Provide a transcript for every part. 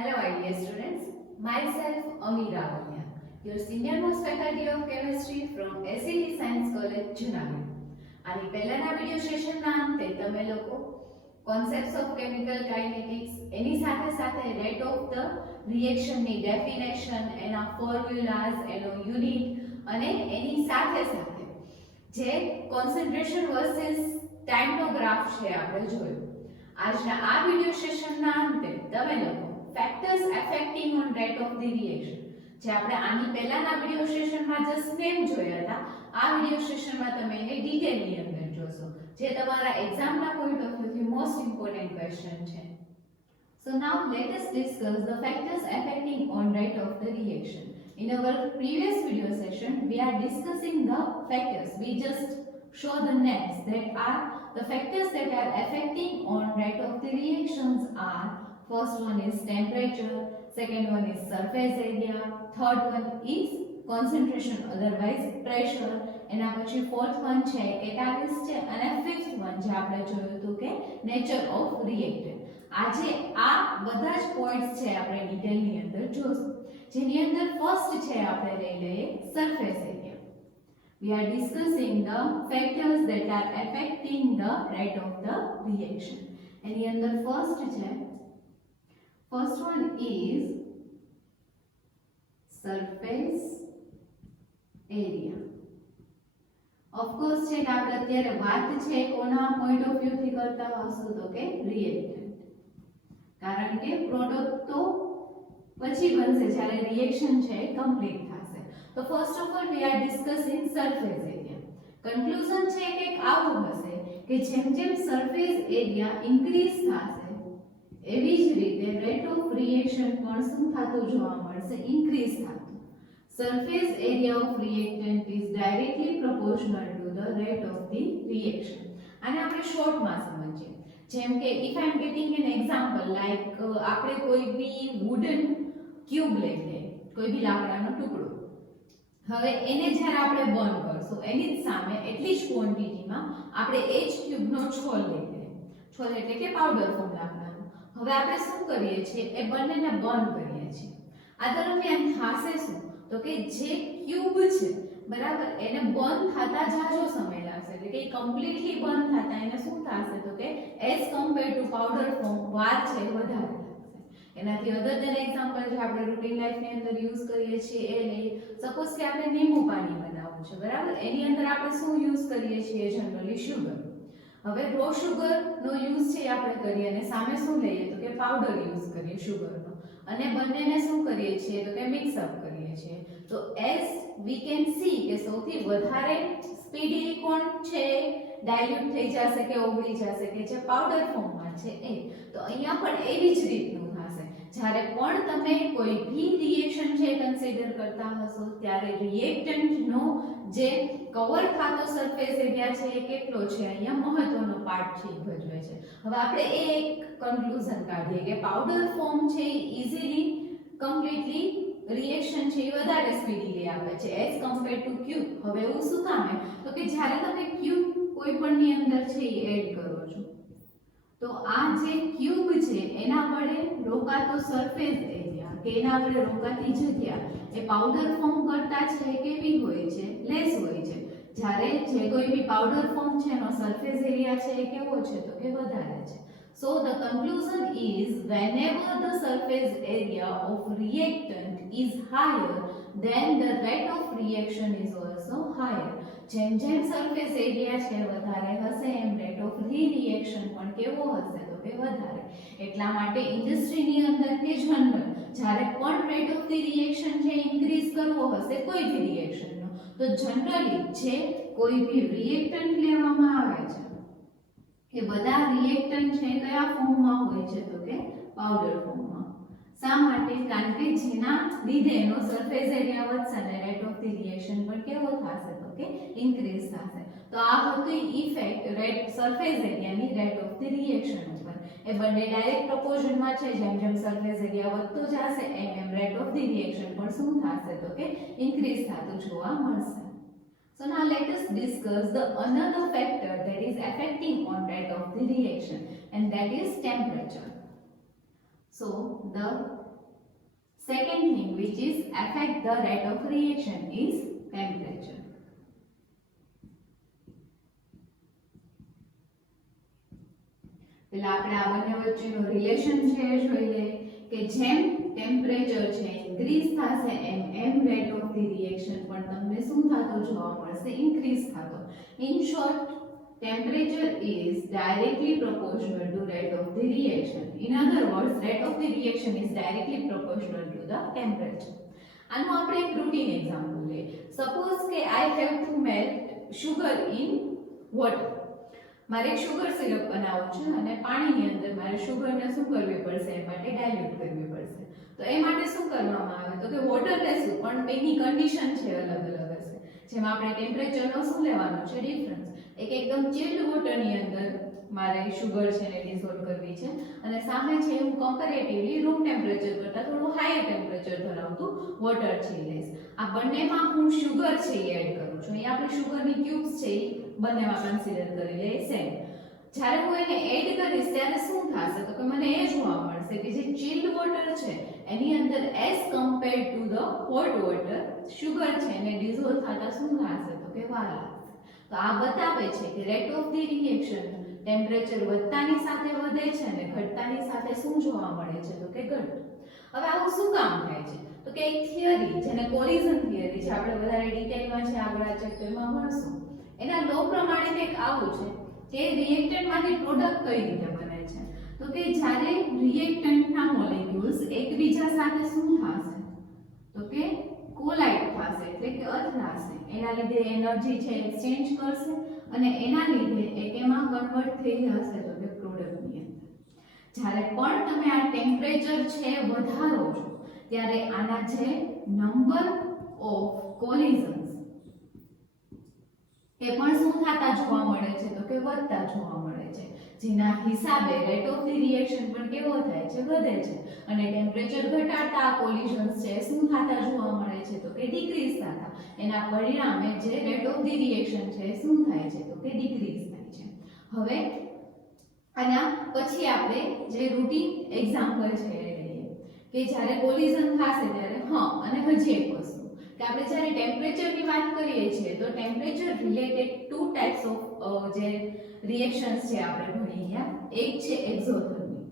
Hello, my dear students. Myself, Ami Ravanya, your senior most faculty of chemistry from SAT Science College, Junagadh. આની પહેલાના video સેશનના અંતે તમે લોકો concepts of chemical kinetics એની સાથે સાથે રેટ ઓફ ધ રિએક્શનની ડેફિનેશન, એના ફોર્મ્યુલાઝ, એનો યુનિટ અને એની સાથે સાથે જે કોન્સન્ટ્રેશન વર્સિસ ટાઈમનો ગ્રાફ છે આપણે જોયું. આજના આ વિડિયો સેશનના અંતે તમે લોકો factors affecting on rate of the reaction જે આપણે આની પહેલાના વિડિયો સેશનમાં જસ્ટ નેમ જોયા હતા, આ વિડિયો સેશનમાં તમે એને ડિટેલની અંદર જોશો જે તમારા એક્ઝામના પોઈન્ટ ઓફ વ્યૂથી મોસ્ટ ઇમ્પોર્ટન્ટ ક્વેશ્ચન છે. So now let us discuss the factors affecting on rate of the reaction. In our previous video session we are discussing the factors. We just show the names that are the factors that are affecting on rate of the reactions are: first one is temperature, second one is surface area, third one is concentration otherwise pressure, એના પછી fourth one છે catalyst છે અને fifth one જે આપણે જોયું હતું કે nature of reactant. આજે આ બધા જ પોઈન્ટ્સ છે આપણે ડિટેલની અંદર જોશું, જેની અંદર ફર્સ્ટ છે આપણે લઈ લઈએ surface area. We are discussing the factors that are affecting the rate of the reaction. એની અંદર ફર્સ્ટ છે, first one is surface area. Of course છે કે આપણે અત્યારે વાત છે કોના પોઈન્ટ ઓફ વ્યૂ થી કરતા હશું તો કે રિએક્ટન્ટ, કારણ કે પ્રોડક્ટ તો પછી બનશે જ્યારે રિએક્શન છે કમ્પ્લીટ થશે. તો first of all we are discussing surface area. Conclusion છે કે આવું હશે કે જેમ જેમ સરફેસ એરિયા ઇન્ક્રીઝ થશે એવી જ રીતે રેટ ઓફ રિએક્શન પણ શું થતું જોવા મળશે, ઇન્ક્રીઝ થતું. Surface area of reactant is directly proportional to the rate of the reaction. આને આપણે શોર્ટમાં સમજીએ. જેમ કે if I am getting an example like આપણે કોઈ બી વુડન ક્યુબ લઈએ, કોઈ બી લાકડાનો ટુકડો, હવે એને જ્યારે આપણે બર્ન કરશું એની જ સામે એટલી જ ક્વોન્ટિટીમાં આપણે એ જ ક્યુબનો છોલ લઈ લઈએ. છોલ એટલે કે પાવડર ફોર્મ લાકડાનો. હવે આપણે શું કરીએ છીએ, એ બંનેને બર્ન કરીએ છીએ. આ દરમિયાન થશે શું તો કે જે ક્યુબ છે બરાબર એને બર્ન થતા જાજો સમય લાગશે, એટલે કે કમ્પ્લીટલી બર્ન થતા એને શું થશે તો કે as compare to powder form વાર છે વધારે લાગશે. એનાથી અધર દેન એક્ઝામ્પલ જે આપણે રૂટીન લાઈફની અંદર યુઝ કરીએ છીએ એ લઈએ. સપોઝ કે આપણે લીંબુ પાણી બનાવવું છે બરાબર, એની અંદર આપણે શું યુઝ કરીએ છીએ જનરલી શુગર. હવે રો શુગરનો યુઝ છે આપણે કરીએ અને સામે શું લઈએ તો કે પાવડર યુઝ કરીએ શુગરનો, અને બંનેને શું કરીએ છીએ તો કે મિક્સ અપ કરીએ છીએ. તો એઝ વી કેન સી કે સૌથી વધારે સ્પીડીલી કોણ છે ડાયલ્યુટ થઈ જશે કે ઓગળી જશે કે જે પાવડર ફોર્મમાં છે એ. તો અહીંયા પણ એવી જ રીતનું થશે. જ્યારે પણ તમે કોઈ ભી રિએક્શન છે કન્સિડર કરતા હશો ત્યારે રિએક્ટન્ટનો જે કવર થતો સરફેસ એરિયા છે એ કેટલો છે અહીંયા મહત્વનો પાર્ટ છે ભજવે છે. હવે આપણે એ એક કન્ક્લુઝન કાઢીએ કે પાવડર ફોર્મ છે ઇઝીલી કમ્પ્લીટલી રિએક્શન છે એ વધારે સ્પીડીલી આપે છે એઝ કમ્પેર ટુ ક્યુબ. હવે એવું શું કામે તો કે જ્યારે તમે ક્યુબ કોઈ પણની અંદર છે એ એડ કરો છો તો આ જે ક્યુબ છે એના વડે રોકાતો સરફેસ એરિયા કે એના વડે રોકાતી જગ્યા એ પાવડર ફોર્મ કરતા છે કેવી હોય છે, લેસ હોય છે. જ્યારે જે કોઈ બી પાવડર ફોર્મ છે એનો સરફેસ એરિયા છે એ કેવો છે તો કે વધારે છે. So the conclusion is whenever the surface area of reactant is higher then the rate of reaction is also higher. જેમ જેમ સરફેસ એરિયા છે વધારે હશે એમ રેટ ઓફ રિએક્શન પણ કેવો હશે તો કે વધારે. એટલા માટે ઇન્ડસ્ટ્રીની અંદર કે જનરલ જ્યારે પણ રેટ ઓફ ધી રિએક્શન છે ઇન્ક્રીઝ કરવો હશે કોઈ બી રિએક્શનનો તો જનરલી જે કોઈ બી રિએક્ટન્ટ લેવામાં આવે છે એ બધા રિએક્ટન્ટ છે કયા ફોર્મમાં હોય છે તો કે પાવડર ફોર્મમાં. શા માટે? કારણ કે જેના લીધે એનો સરફેસ એરિયા વધશે અને રેટ ઓફ ધી રિએક્શન પણ કેવો થશે તો કે ઇન્ક્રીઝ થશે. તો આ હતી ઇફેક્ટ રેટ સરફેસ એરિયાની રેટ ઓફ ધી રિએક્શન ઉપર. એ બંને ડાયરેક્ટ પ્રોપોર્શનમાં છે, જેમ જેમ સરફેસ એરિયા વધતો જશે એમ એમ રેટ ઓફ ધી રિએક્શન પણ શું થશે તો કે ઇન્ક્રીઝ થતું જોવા મળશે. So now let us discuss the another factor that is affecting on rate of the reaction, and that is temperature. So the Second thing which is affect the rate of reaction is temperature. પેલા આપણે આ બંને વચ્ચેનો relation છે એ જોઈ લઈએ કે જેમ ટેમ્પરેચર છે ઇન્ક્રીઝ થશે એમ રેટ ઓફ ધી રિએક્શન પણ તમને શું થતો જોવા મળશે ઇન્ક્રીઝ થતો. In short temperature is directly proportional to rate of the reaction. In other words, rate of the reaction is directly proportional to the temperature. આનું આપણે એક રૂટીન એક્ઝામ્પલ લઈએ. સપોઝ કે I have to melt sugar in water. મારે એક sugar syrup બનાવવું છે અને પાણીની અંદર મારે સુગરને શું કરવી પડશે એ માટે ડાયલ્યુટ કરવી પડશે. તો એ માટે શું કરવામાં આવે તો કે વોટર લેશું પણ બેની કન્ડિશન છે અલગ અલગ હશે. જેમાં આપણે ટેમ્પરેચરનો શું લેવાનું છે ડિફરન્સ. એક એકદમ ચિલ્ડ વોટરની અંદર મારે સુગર છે ને ડિસોલ્વ કરવી છે અને સામે છે હું કમ્પેરેટિવલી રૂમ ટેમ્પરેચર કરતાં થોડું હાયર ટેમ્પરેચર ધરાવતું વોટર છે લઈશ. આ બંનેમાં હું સુગર છે એ એડ કરું છું. અહીંયા આપણે સુગરની ક્યુબ્સ છે એ બંનેમાં કન્સિડર કરી લઈએ સેમ. જ્યારે હું એને એડ કરીશ ત્યારે શું થશે તો કે મને એ જોવા મળશે કે જે ચિલ્ડ વોટર છે એની અંદર as compared to the hot water sugar છે એને ડિસોલ્વ થતા શું થશે તો કે વાર લાગશે. તો આ બતાવે છે કે rate of the reaction temperature વધતાની સાથે વધે છે અને ઘટતાની સાથે શું જોવા મળે છે તો કે ઘટ. હવે આવું શું કામ થાય છે તો કે એક થિયરી જેને કોલિઝન થિયરી છે આપણે વધારે ડિટેલમાં છે આગળના ચેપ્ટરમાં ભણશું. એના લો પ્રમાણે કંઈક આવું છે કે રિએક્ટન્ટમાંથી પ્રોડક્ટ કઈ રીતે બને છે તો કે જ્યારે રિએક્ટન્ટના મોલેક્યુલ્સ એકબીજા સાથે શું થશે તો કે કોલાઇડ થશે એટલે કે અથડાશે. એના લીધે એનર્જી છે એક્સચેન્જ કરશે અને એના લીધે એક એમાં કન્વર્ટ થઈ જશે તો કે પ્રોડક્ટની અંદર. જ્યારે પણ તમે આ ટેમ્પરેચર છે વધારો છો ત્યારે આના જે નંબર ઓફ કોલિઝન્સ એ પણ શું થતા જોવા મળે છે તો કે વધતા જોવા મળે છે. જેના હિસાબે રેટ ઓફ ધી રિએક્શન પણ કેવો થાય છે વધે છે અને ટેમ્પરેચર ઘટાડતા આ કોલિઝન્સ છે શું થતા જોવા મળે છે તો કે ડિક્રીઝ થતા. એના પરિણામે જે રેટ ઓફ ધી રિએક્શન છે શું થાય છે તો કે ડિક્રીઝ થાય છે. હવે આના પછી આપણે જે રૂટીન એક્ઝામ્પલ છે એ લઈએ કે જ્યારે કોલિઝન થશે ત્યારે અને હજી એક વસ્તુ કે આપણે જ્યારે ટેમ્પરેચરની વાત કરીએ છીએ તો temperature related to types of જે રિએક્શન્સ છે આપણે ભણી ગયા. એક છે એક્ઝોથર્મિક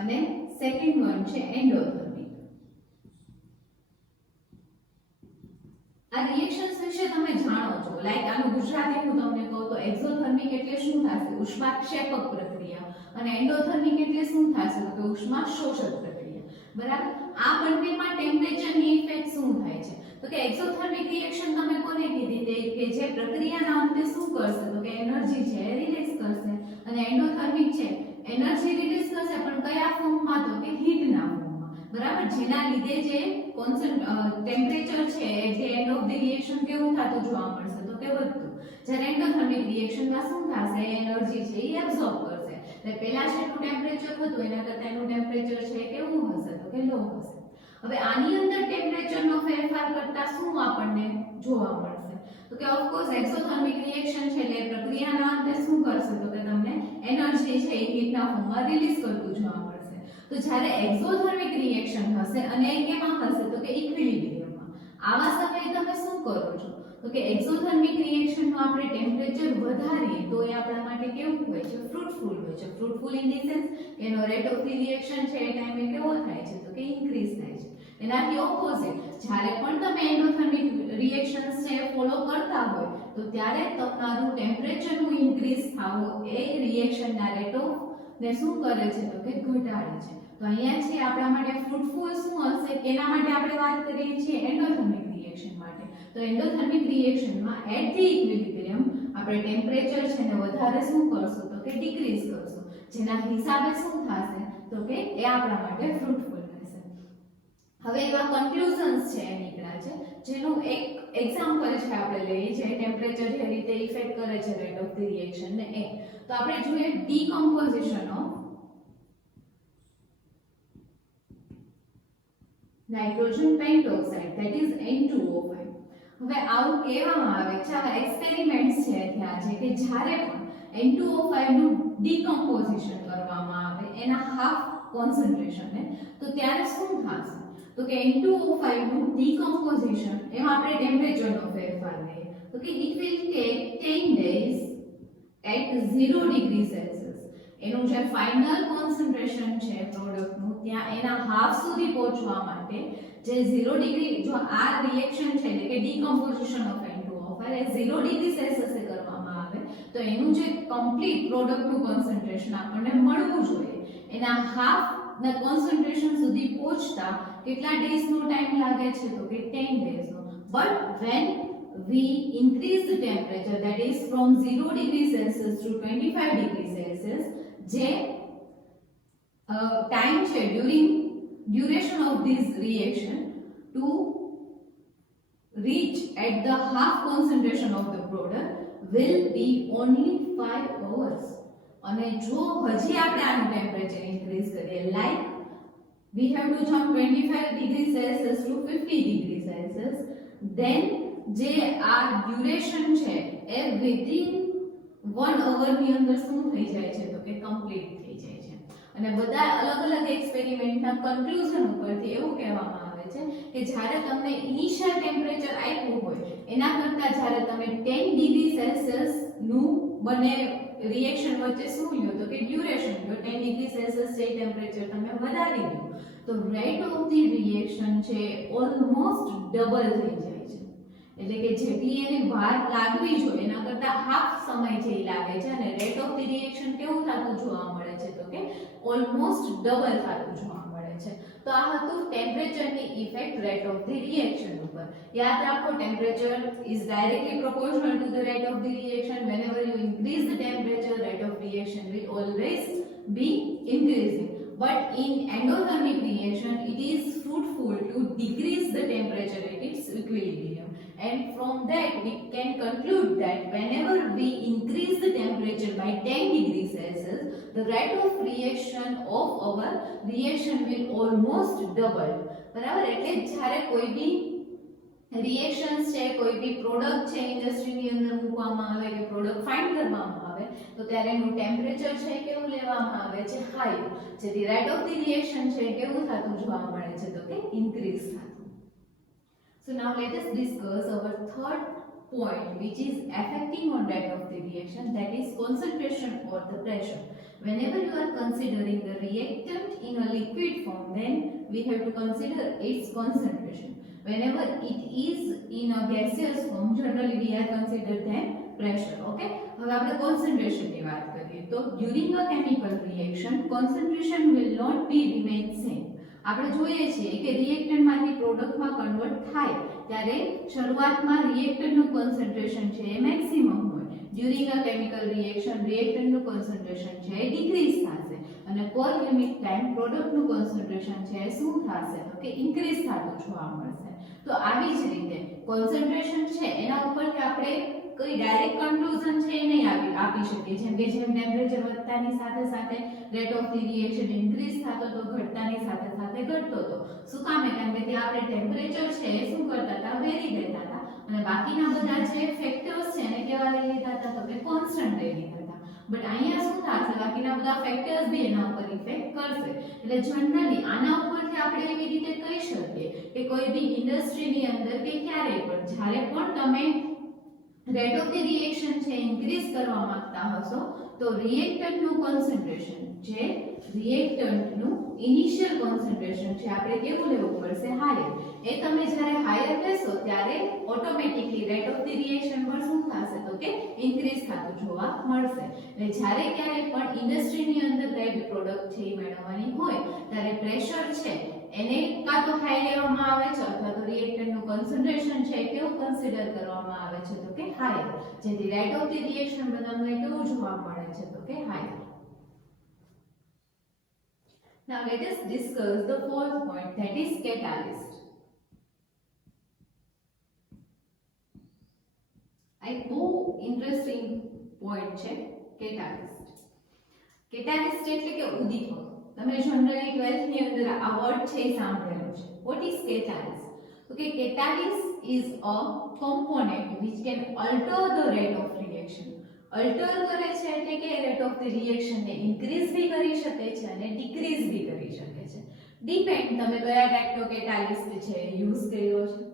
અને સેકન્ડ વન છે એન્ડોથર્મિક. આ રિએક્શન્સ વિશે તમે જાણો છો. લાઈક આનું ગુજરાતી હું તમને કહું તો એક્ઝોથર્મિક એટલે શું થશે ઉષ્માક્ષેપક પ્રક્રિયા અને એન્ડોથર્મિક એટલે શું થશે તો કે ઉષ્મા શોષક પ્રક્રિયા. બરાબર. આ બંનેમાં ટેમ્પરેચરની ઇફેક્ટ શું થાય છે તો કે એક્ઝોથર્મિક રિએક્શન તમે કોને કીધી કે જે પ્રક્રિયાના અંતે શું કરશે તો કે એનર્જી છે રિલીઝ કરશે અને એન્ડોથર્મિક છે એનર્જી રિલીઝ કરશે પણ કયા ફોર્મમાં તો કે હીટના ફોર્મમાં. બરાબર. જેના લીધે જે ટેમ્પરેચર છે જે એન્ડ ઓફ ધી રિએક્શન કેવું થતું જોવા મળશે તો કે વધતું. જ્યારે એન્ડોથર્મિક રિએક્શનમાં શું થશે એનર્જી છે એ એબ્સોર્બ કરશે એટલે પહેલા જેટલું ટેમ્પરેચર હતું એના કરતાં એનું ટેમ્પરેચર છે કેવું હશે તો કે લો હશે. હવે આની અંદર ટેમ્પરેચરનો ફેરફાર કરતા શું આપણને જોવા મળશે તો કે ઓફકોર્સ એક્ઝોથર્મિક રિએક્શન છે એટલે પ્રક્રિયાના અંતે શું કરશે તો કે તમને એનર્જી છે એ હીટના ફોર્મમાં રિલીઝ કરતું જોવા મળશે. તો જ્યારે એક્ઝોથર્મિક રિએક્શન હશે અને એ કેમાં હશે તો કે ઇક્વિલિબ્રિયમમાં. આવા સમયે તમે શું કરો છો તો કે એક્ઝોથર્મિક રિએક્શનનું આપણે ટેમ્પરેચર વધારીએ તો એ આપણા માટે કેવું હોય છે ફ્રૂટફુલ હોય છે. ફ્રૂટફુલ ઇન ધી સેન્સ કે એનો રેટ ઓફ ધી રિએક્શન છે એ ટાઈમે કેવો થાય છે તો કે ઇન્ક્રીઝ થાય છે. એનાથી ઓપોઝિટ જ્યારે પણ તમે એન્ડોથર્મિક રિએક્શન્સ છે ફોલો કરતા હોય તો ત્યારે તમારું ટેમ્પરેચરનું ઇન્ક્રીઝ થવું એ રિએક્શનના રેટ ઓફ ને શું કરે છે તો કે ઘટાડે છે. તો અહીંયા છે આપણા માટે ફ્રૂટફુલ શું હશે કેના માટે આપણે વાત કરીએ છીએ એન્ડોથર્મિક રિએક્શન માટે. તો એન્ડોથર્મિક રિએક્શનમાં એટ ધી ઇક્વિલિબ્રિયમ આપણે ટેમ્પરેચર છે ને વધારે શું કરશું તો કે ડિક્રીઝ કરશું. જેના હિસાબે શું થશે તો કે એ આપણા માટે ફ્રૂટફુલ રહેશે. હવે એવા કન્ક્લુઝન્સ છે એ નીકળ્યા છે જેનું એક એક્ઝામ્પલ છે આપણે લઈએ જે ટેમ્પરેચર જે રીતે ઇફેક્ટ કરે છે રેટ ઓફ ધી રિએક્શન ને એ. તો આપણે જોઈએ decomposition of nitrogen pentoxide that is N2O5. હવે આવું કહેવામાં આવે છે આવા એક્સપેરિમેન્ટ્સ છે ત્યાં છે કે જ્યારે પણ N2O5 નું ડીકમ્પોઝિશન કરવામાં આવે એના હાફ કોન્સન્ટ્રેશનને, તો ત્યારે શું થશે? તો કે N2O5 નું ડીકમ્પોઝિશન એમાં આપણે ટેમ્પરેચરનો ફેરફાર લઈએ તો કે it will take 10 days at 0 degree Celsius. એનું જે ફાઇનલ કોન્સન્ટ્રેશન છે પ્રોડક્ટનું ત્યાં એના હાફ સુધી પહોંચવા માટે જે 0 ડિગ્રી, જો આ રિએક્શન છે એટલે કે ડીકમ્પોઝિશન ઓફ N2O5 એ 0 ડિગ્રી સેલ્સિયસે કરવામાં આવે તો એનું જે કમ્પ્લીટ પ્રોડક્ટનું કોન્સન્ટ્રેશન આપણને મળવું જોઈએ એના હાફ ના કોન્સન્ટ્રેશન સુધી પહોંચતા કેટલા ડેઝ નો ટાઈમ લાગે છે? તો કે 10 days નો. But when we increase the temperature, that is from 0 degree Celsius to 25 degree Celsius, જે time છે duration of this reaction to reach at the half concentration of the product will be only 5 hours. અને જો હજી આપણે આનું temperature increase કરીએ, like we have to jump 25 degree Celsius to 50 degree Celsius, then જે આ duration છે એ within 1 hour ની અંદર શું થઈ જાય છે? તો કે કમ્પ્લીટ થઈ જાય છે. અને બધા અલગ અલગ એક્સપેરિમેન્ટના કન્ક્લુઝન ઉપરથી એવું કહેવામાં આવે છે કે જ્યારે તમને ઇનિશિયલ ટેમ્પરેચર આપ્યું હોય એના કરતાં જ્યારે તમે 10 ડિગ્રી સેલ્સિયસ નું બને રિએક્શન વચ્ચે શું લ્યો? તો કે ડ્યુરેશન લ્યો. 10 ડિગ્રી સેલ્સિયસ જે ટેમ્પરેચર તમે વધારી દો તો રેટ ઓફ ધી રિએક્શન છે ઓલમોસ્ટ ડબલ થઈ જાય છે. એટલે કે જેટલી એને વાર લાગવી જોઈએ એના કરતાં હાફ સમય જે લાગે છે અને રેટ ઓફ ધી રિએક્શન કેવું થતું જોવા મળે છે? તો કે ઓલમોસ્ટ ડબલ થતું જોવા મળે છે. તો આ હતું ટેમ્પરેચરની effect rate of the reaction ઉપર. યાદ રાખો, temperature is directly proportional to the rate of the reaction. Whenever you increase the temperature, rate of reaction will always be increasing. But in endothermic reaction, it is fruitful to decrease the temperature at its equilibrium. And from that, we can conclude that whenever we increase the temperature by 10 degrees Celsius, the rate of reaction of our reaction will almost double. બરાબર? એટલે જ્યારે કોઈ બી reactions છે, કોઈ બી product છે ઇન્ડસ્ટ્રીની અંદર મૂકવામાં આવે કે પ્રોડક્ટ ફાઇન્ડ કરવામાં આવે તો ત્યારે એનું ટેમ્પરેચર છે કેવું લેવામાં આવે છે? હાઈ. જેથી રેટ ઓફ ધી રિએક્શન છે કેવું થતું જોવા મળે છે? તો કે ઇન્ક્રીઝ થતું. So now let us discuss our third point which is affecting on rate of the reaction, that is concentration or the pressure. Whenever you are considering the reactant in a liquid form, then we have to consider its concentration. Whenever it is in a gaseous form, generally we are consider them pressure. Okay, હવે આપણે concentration ની વાત કરીએ તો during a chemical reaction concentration will not be remain same. આપણે જોઈએ છીએ કે રિએક્ટન્ટ માંથી પ્રોડક્ટમાં કન્વર્ટ થાય ત્યારે શરૂઆતમાં રિએક્ટન્ટનું કોન્સન્ટ્રેશન છે એ મેક્સિમમ હોય. ડ્યુરિંગ અ કેમિકલ રિએક્શન રિએક્ટન્ટનું કોન્સન્ટ્રેશન છે એ ડિક્રીઝ થશે અને પર યુનિટ ટાઈમ પ્રોડક્ટનું કોન્સન્ટ્રેશન છે એ શું થશે? તો કે ઇન્ક્રીઝ થતું જોવા મળશે. તો આવી જ રીતે કોન્સન્ટ્રેશન છે એના ઉપરથી આપણે કોઈ ડાયરેક્ટ કન્ક્લુઝન છે એ નહીં આપી શકીએ. જેમ કે જેમ ટેમ્પરેચર વધતાની સાથે સાથે rate of the reaction increase થતો તો ઘટતાની સાથે સાથે ઘટતો હતો. શું કામે? કારણ કે ત્યાં આપણે ટેમ્પરેચર છે એ શું કરતા હતા? વેરી દેતા હતા અને બાકીના બધા જે ફેક્ટર્સ છે એને કેવા લઈ લીધા હતા? તો કે કોન્સ્ટન્ટ લઈ લીધા હતા. બટ અહીંયા શું થશે? બાકીના બધા ફેક્ટર્સ બી એના ઉપર ઇફેક્ટ કરશે. એટલે જનરલી આના ઉપરથી આપણે એવી રીતે કહી શકીએ કે કોઈ બી ઇન્ડસ્ટ્રીની અંદર કે ક્યારેય પણ જ્યારે પણ તમે રેટ ઓફ ધી રિએક્શન છે ઇન્ક્રીઝ કરવા માંગતા હશો તો રિએક્ટન્ટનું કોન્સન્ટ્રેશન જે રિએક્ટન્ટનું ઇનિશિયલ કોન્સન્ટ્રેશન છે આપણે કેવું લેવું પડશે? હાયર. એ તમે જ્યારે હાયર લેશો ત્યારે automatically rate of the reaction પણ શું થશે? તો કે ઇન્ક્રીઝ થતું જોવા મળશે. એટલે જ્યારે ક્યારે પણ ઇન્ડસ્ટ્રીની અંદર કઈ બી પ્રોડક્ટ છે એ મેળવવાની હોય ત્યારે પ્રેશર છે એને કાં તો હાઈ લેવામાં આવે છે અથવા તો રિએક્ટન્ટનું કોન્સન્ટ્રેશન છે કેવું કન્સિડર કરવામાં આવે છે? તો કે હાયર. જેથી રેટ ઓફ ધી રિએક્શન બધાને કેવું જોવા મળે છે? તો કે higher. Now let us discuss the fourth point, that is catalyst. આ બહુ ઇન્ટરેસ્ટિંગ પોઈન્ટ છે catalyst. catalyst એટલે કે ઉદ્દીપક. તમે જનરલી 12th ની અંદર આ વર્ડ છે સાંભળેલો છે. what is catalyst? તો કે catalyst is a component which can alter the rate of reaction. Alter કરે છે એટલે કે રેટ ઓફ ધ રિએક્શન ને ઇન્ક્રીઝ બી કરી શકે છે અને ડિક્રીઝ બી કરી શકે છે. ડિપેન્ડ તમે કયા ટાઈપનો કેટાલિસ્ટ છે યુઝ કર્યો છે.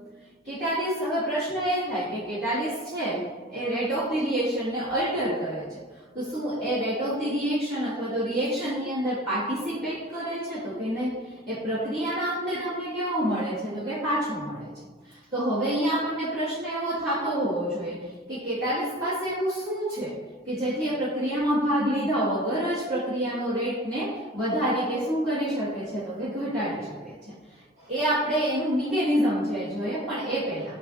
કેટાલિસ્ટ, હવે પ્રશ્ન એ થાય કે કેટાલિસ્ટ છે એ રેટ ઓફ ધ રિએક્શન ને અલ્ટર કરે છે, તો શું એ રેટ ઓફ ધ રિએક્શન અથવા તો રિએક્શન ની અંદર પાર્ટિસિપેટ કરે છે તો કે નહીં. એ પ્રક્રિયાના અંતે તમને કેવો મળે છે તો કે પાછો મળે છે. તો હવે અહીંયા આપણને પ્રશ્ન એવો થતો હોવો જોઈએ કે કેટાલિસ્ટ પાસે એવું શું છે કે જેથી એ પ્રક્રિયામાં ભાગ લીધા વગર જ પ્રક્રિયાનો રેટને વધારી કે શું કરી શકે છે તો કે ઘટાડી શકે છે. એ આપણે એનું મિકેનિઝમ છે જોઈએ, પણ એ પહેલા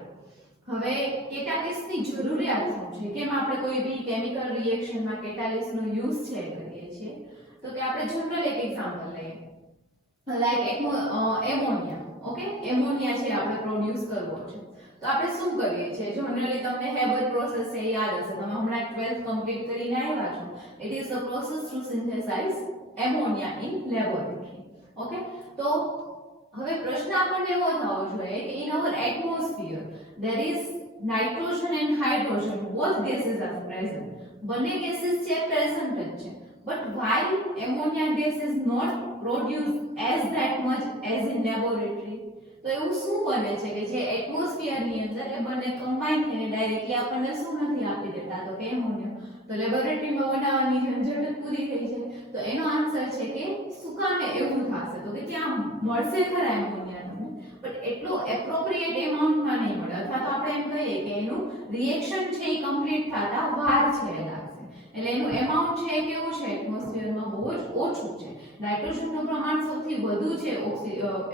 હવે કેટાલિસ્ટની જરૂરિયાત શું છે, કેમ આપણે કોઈ બી કેમિકલ રિએક્શનમાં કેટાલિસ્ટનો યુઝ છે કરીએ છીએ, તો કે આપણે જનરલ એક એક્ઝામ્પલ લઈએ, લાઈક એમોનિયા. ઓકે, એમોનિયા છે આપણે પ્રોડ્યુસ કરવો છે, તો આપણે શું કરીએ છીએ, જનરલી તમને હેબર પ્રોસેસ છે યાદ હશે, તમે હમણાં 12th કમ્પ્લીટ કરીને આવ્યા છો. It is the process two synthesise ammonia in laboratory. Okay, તો હવે પ્રશ્ન આપણને એવો થવો જોઈએ કે in our atmosphere there is nitrogen and hydrogen, both gases are present. બંને gases છે present જ છે, but why ammonia gas is not produced as that much as in laboratory? તો એવું શું બને છે કે જે એટમોસ્ફિયર ની અંદર એ બંને કમ્બાઈન થઈને ડાયરેક્ટલી આપણને શું નથી આપી દેતા તો કે એમોનિયા. તો લેબોરેટરીમાં બનાવવાની ઝંઝટ પૂરી થઈ છે. તો એનો આન્સર છે કે શું કામે એવું થશે તો કે ત્યાં મળશે ખરા એમોનિયા તમને, બટ એટલો એપ્રોપ્રિએટ એમાઉન્ટમાં નહીં મળે, અથવા તો આપણે એમ કહીએ કે એનું રિએક્શન છે એ કમ્પ્લીટ થતા વાર છે લાગશે. એટલે એનું એમાઉન્ટ છે કેવું છે એટમોસ્ફિયરમાં બહુ જ ઓછું છે. નાઇટ્રોજનનું પ્રમાણ સૌથી વધુ છે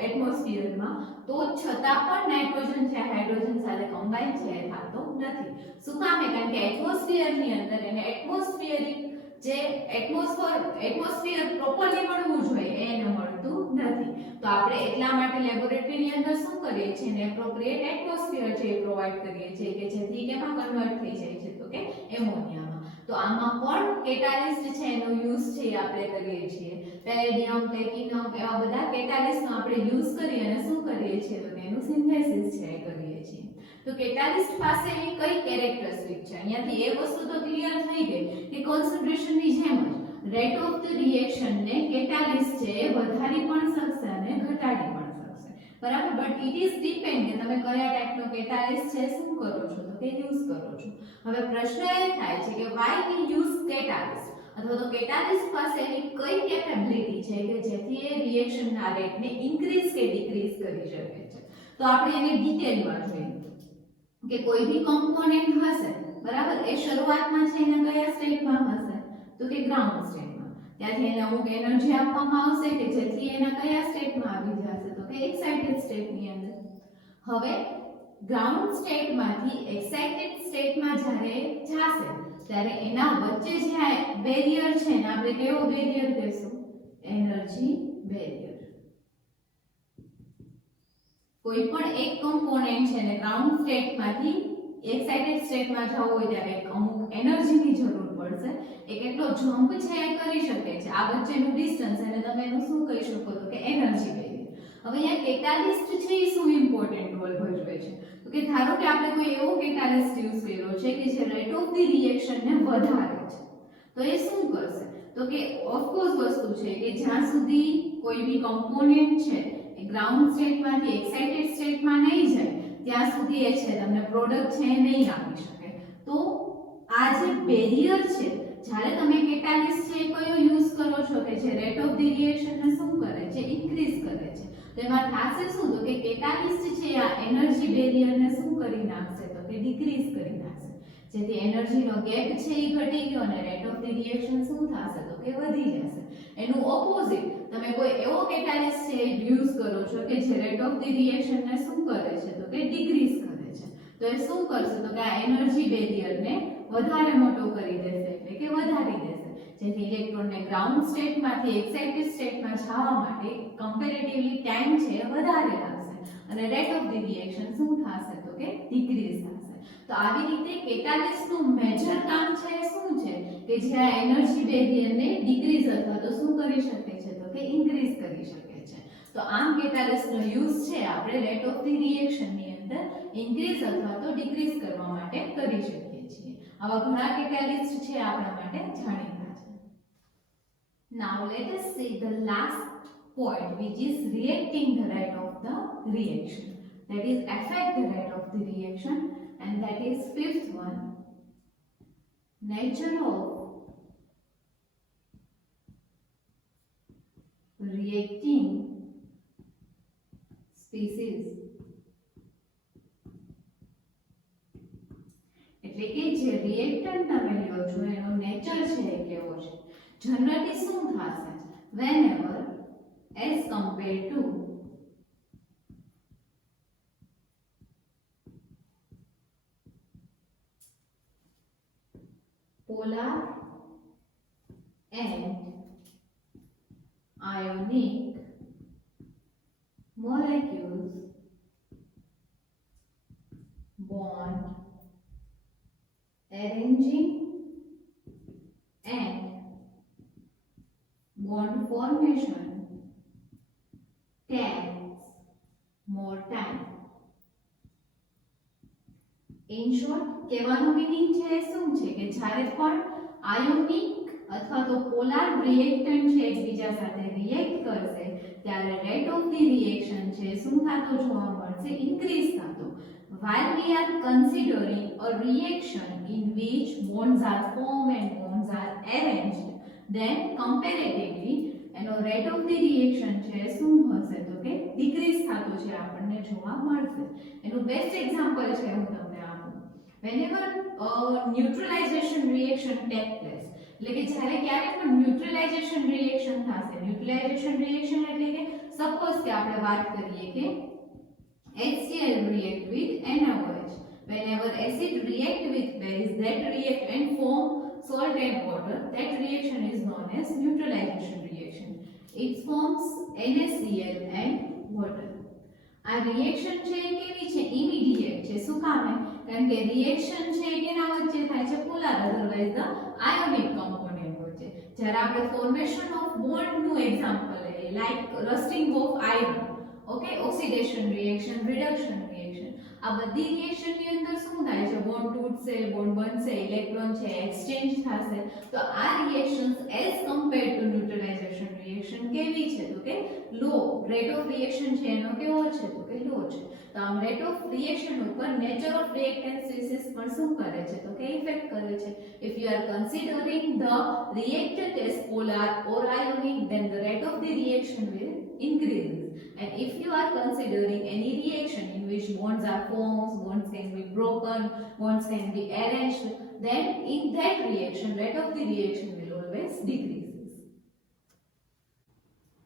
એટમોસ્ફિયરમાં, તો છતાં પણ નાઇટ્રોજન છે હાઇડ્રોજન સાથે કમ્બાઈન છે એ થતો નથી. શું કામે? કારણ કે એટમોસ્ફિયરની અંદર એને એટમોસ્ફિયરિક જે એટમોસ્ફિયર પ્રોપરલી મળવું જોઈએ એને મળતું નથી. તો આપણે એટલા માટે લેબોરેટરીની અંદર શું કરીએ છીએ ને એપ્રોપ્રિએટ એટમોસ્ફિયર છે એ પ્રોવાઇડ કરીએ છીએ કે જેથી કેમાં કન્વર્ટ થઈ જાય છે તો કે એમોનિયામાં. તો આમાં પણ કેટાલિસ્ટ છે એનો યુઝ છે એ આપણે કરીએ છીએ. પેલેડિયમ, પ્લેટિનમ એવા બધા કેટાલિસ્ટનો આપણે યુઝ કરી અને શું કરીએ છીએ તો એનું સિન્થેસિસ છે એ કરીએ છીએ. તો કેટાલિસ્ટ પાસે એની કઈ કેરેક્ટરિસ્ટિક છે, અહીંયાથી એ વસ્તુ તો ક્લિયર થઈ ગઈ કે કોન્સન્ટ્રેશનની જેમ જ રેટ ઓફ ધ રિએક્શન ને કેટાલિસ્ટ છે એ વધારી પણ શકશે અને ઘટાડી પણ શકશે, બરાબર. બટ ઇટ ઇઝ ડિપેન્ડ કે તમે કયા ટાઈપનો કેટાલિસ્ટ છે શું કરો છો તો કે યુઝ કરો છો. હવે પ્રશ્ન એ થાય છે કે વાય વી યુઝ કેટાલિસ્ટ, અથવા તો કેટાલિસ્ટ પાસે એની કઈ કેપેબિલિટી છે કે જેથી એ રિએક્શનના રેટને ઇન્ક્રીઝ કે ડિક્રીઝ કરી શકે છે. તો આપણે એને ડિટેલમાં જોઈએ કે કોઈ બી કોમ્પોનેન્ટ હશે, બરાબર, એ શરૂઆતમાં છે એને કયા સ્ટેટમાં હશે તો કે ગ્રાઉન્ડ સ્ટેટમાં. ત્યાંથી એને અમુક એનર્જી આપવામાં આવશે કે જેથી એના કયા સ્ટેટમાં આવી જશે તો કે એક્સાઇટેડ સ્ટેટની અંદર. હવે ગ્રાઉન્ડ સ્ટેટમાંથી એક્સાઇટેડ સ્ટેટમાં જ્યારે જશે ત્યારે એના વચ્ચે જે બેરિયર છે ને આપણે કેવો બેરિયર કહીશું, એનર્જી બેરિયર. કોઈ પણ એક કમ્પોનેન્ટ છે ને ગ્રાઉન્ડ સ્ટેટમાંથી એક્સાઇટેડ સ્ટેટમાં જવું હોય ત્યારે અમુક એનર્જીની જરૂર પડશે. એ કેટલો જમ્પ છે એ કરી શકે છે, આ વચ્ચેનું ડિસ્ટન્સ એને તમે એનું શું કહી શકો તો કે એનર્જી બેરિયર. હવે અહીંયા કેટાલિસ્ટ છે એ શું ઇમ્પોર્ટન્ટ રોલ ભજવે છે તો કે ધારો કે આપણે કોઈ એવો કેટાલિસ્ટ યુઝ કર્યો છે કે જે રેટ ઓફ ધી રિએક્શનને વધારે છે, તો એ શું કરશે તો કે ઓફકોર્સ વસ્તુ છે કે જ્યાં સુધી કોઈ બી કમ્પોનેન્ટ છે ગ્રાઉન્ડ સ્ટેટમાંથી એક્સાઇટેડ સ્ટેટમાં નહીં જાય ત્યાં સુધી એ છે તમને પ્રોડક્ટ છે નહીં આપી શકે. તો આ જે બેરિયર છે, જ્યારે તમે કેટાલિસ્ટ છે કયો યુઝ કરો છો કે જે રેટ ઓફ ધી રિએક્શનને શું કરે છે, ઇન્ક્રીઝ કરે છે. તો એમાં થશે શું તો કે કેટાલિસ્ટ છે આ એનર્જી બેરિયરને શું કરી નાખશે તો કે ડિક્રીઝ કરી નાખશે, જેથી એનર્જીનો ગેપ છે એ ઘટી ગયો અને રેટ ઓફ ધી રિએક્શન શું થશે તો કે વધી જશે. એનું ઓપોઝિટ તમે કોઈ એવો કેટાલિસ્ટ છે યુઝ કરો છો કે જે રેટ ઓફ ધી રિએક્શનને શું કરે છે તો કે ડિક્રીઝ કરે છે, તો એ શું કરશે તો કે આ એનર્જી બેરિયરને વધારે મોટો કરી દેશે એટલે કે વધારી દેશે, જેથી ઇલેક્ટ્રોનને ગ્રાઉન્ડ સ્ટેટમાંથી એક્સાઇટેડ સ્ટેટમાં જવા માટે કમ્પેરેટિવલી ટાઈમ છે વધારે લાગશે અને રેટ ઓફ ધી રિએક્શન શું થશે તો કે ડિક્રીઝ થશે. તો આવી રીતે કેટાલિસ્ટનું મેજર કામ છે શું છે કે જે આ એનર્જી બેરિયરને ડિક્રીઝ અથવા તો શું કરી શકે છે તો કે ઇન્ક્રીઝ કરી શકે છે. તો આમ કેટાલિસ્ટનો યુઝ છે આપણે રેટ ઓફ ધી રિએક્શનની અંદર ઇન્ક્રીઝ અથવા તો ડિક્રીઝ કરવા માટે કરી શકીએ છીએ. આવા ઘણા કેટાલિસ્ટ છે આપણા માટે જાણીતા છે. Now let us see the last point which is reacting the rate of the reaction, that is affect the rate of the reaction, and that is fifth one, nature of reacting species. એટલે કે જે reactant તમે લ્યો છો એનો nature છે એ કેવો છે. જનરલી શું થશે whenever as compared to polar and ionic molecules bond arranging and bond formation takes more time. In short, કહેવાનો મીનિંગ છે શું છે કે જ્યારે પણ આયોનિક અથવા તો પોલાર રિએક્ટન્ટ છે એકબીજા સાથે રિએક્ટ કરશે ત્યારે રેટ ઓફ ધી રિએક્શન છે શું થતો જોવા મળશે ઇન્ક્રીઝ થતો. While we are considering a reaction in which bonds are formed and bonds are arranged, then comparatively એનો રેટ ઓફ ધી રિએક્શન છે શું હશે તો કે ડિક્રીઝ થતો છે આપણને જોવા મળશે. એનું બેસ્ટ એક્ઝામ્પલ છે હું તમને આપું. whenever neutralization reaction take place, એટલે કે જ્યારે ક્યારેક પણ ન્યુટ્રલાઇઝેશન રિએક્શન થશે. ન્યુટ્રલાઇઝેશન રિએક્શન એટલે કે સપોઝ કે આપણે વાત કરીએ કે HCl react with NaOH. Whenever acid react with base, that react and form salt and water, that reaction is known as neutralization reaction. It forms NaCl and water. આ reaction છે કેવી છે ઇમિડિયેટ છે. શું કામે? કારણ કે રિએક્શન છે કેના વચ્ચે થાય છે polar, otherwise the ionic component વચ્ચે. જ્યારે આપણે ફોર્મેશન ઓફ બોન્ડ નું એક્ઝામ્પલ લઈએ like rusting of iron, okay, oxidation reaction, reduction reaction, આ બધી રિએક્શન ની અંદર શું થાય છે બોન્ડ તૂટશે, બોન્ડ બનશે, ઇલેક્ટ્રોન છે એક્સચેન્જ થશે. તો આ reactions as compared to neutralization reaction કેવી છે તો કે લો. રેટ ઓફ રિએક્શન છે એનો કેવો છે તો કે લો છે. તો આમ રેટ ઓફ રિએક્શન ઉપર નેચર ઓફ રિએક્ટન્ટ સ્પીસીસ પણ શું કરે છે તો કે ઇફેક્ટ કરે છે. If you are considering the reactant as polar or ionic, then the rate of the reaction will increase. And if you are considering any reaction in which bonds are formed, bonds can be broken, bonds can be arranged, then in that reaction rate of the reaction will always decreases.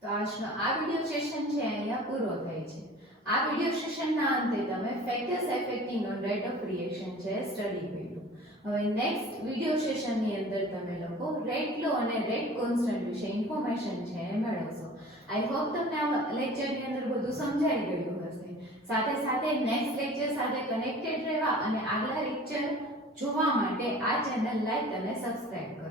તો આજનો આ video session છે અહીંયા પૂરો થાય છે. આ video સેશનના અંતે તમે factors affecting on rate of reaction છે સ્ટડી કર્યું. હવે નેક્સ્ટ વિડિયો સેશનની અંદર તમે લોકો રેટ લો અને રેટ કોન્સ્ટન્ટ વિશે ઇન્ફોર્મેશન છે મેળવશો. આઈ હોપ તમને આ લેક્ચરની અંદર બધું સમજાઈ ગયું હશે. સાથે સાથે નેક્સ્ટ લેક્ચર સાથે કનેક્ટેડ રહેવા અને આગલા લેક્ચર જોવા માટે આ ચેનલ લાઈક અને સબસ્ક્રાઇબ કરો.